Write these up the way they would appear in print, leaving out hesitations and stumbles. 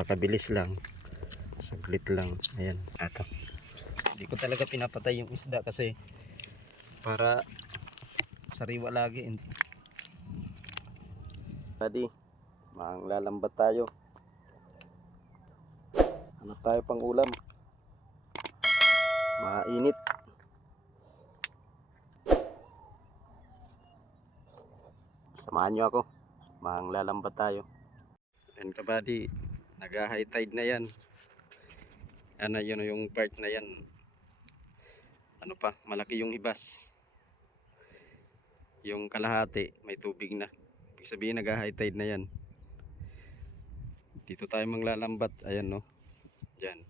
Napakabilis lang. Saglit lang. Ayan. Ato. Hindi ko talaga pinapatay yung isda kasi para sariwa lagi. Buddy, manglalambat tayo. Ano tayo pang ulam? Mainit. Samahan nyo ako. Manglalambat tayo. Ayan ka buddy, nag-high tide na yan. Ano yun yung part na yan. Ano pa, malaki yung hibas. Yung kalahati, may tubig na. Ibig sabihin nag-high tide na yan. Dito tayo manglalambat. Ayan no. Diyan.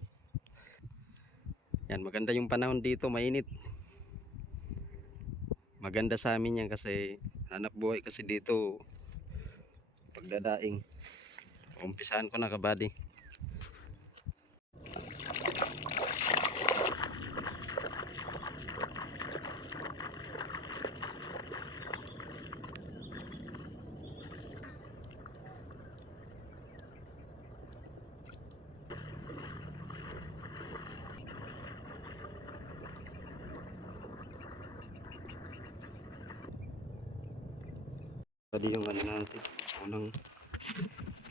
Yan, maganda yung panahon dito, mainit. Maganda sa amin yan kasi hanap buhay kasi dito pagdadaing. Umpisahan ko na kabady. Kabady yung ano natin,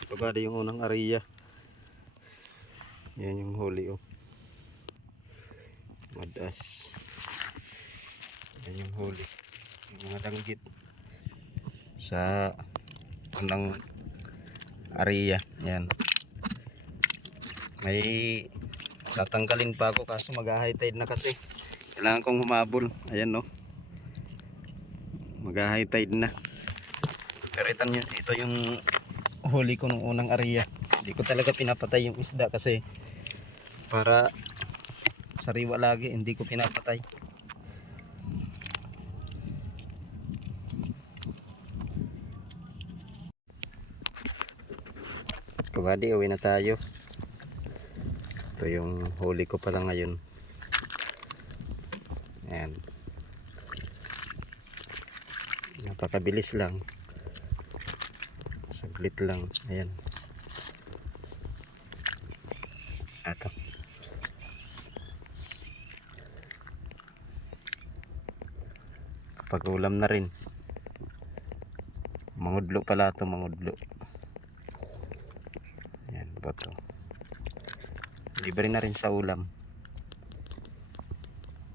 kabady yung unang area. Yan yung huli oh. Madas. Yan yung huli. Yung mga danggit sa unang area. Yan. May tatanggalin pa ako kaso mag-high tide na kasi. Kailangan kong humabol. Ayan no. Mag-high tide na. Pero ito yung huli ko nung unang area. Hindi ko talaga pinapatay yung isda kasi para sariwa lagi, hindi ko pinapatay. Kabady, uwi na tayo. Ito yung huli ko pala ngayon. Ayan. Napakabilis lang. Saglit lang. Ayan. Ato. Kapag ulam na rin. Mangudlo pala ito, mangudlo. Ayan, boto. Libre na rin sa ulam.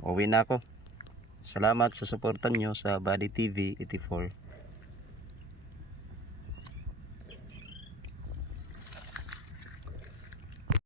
Uwi na ako. Salamat sa suportan nyo sa Buddy TV 84.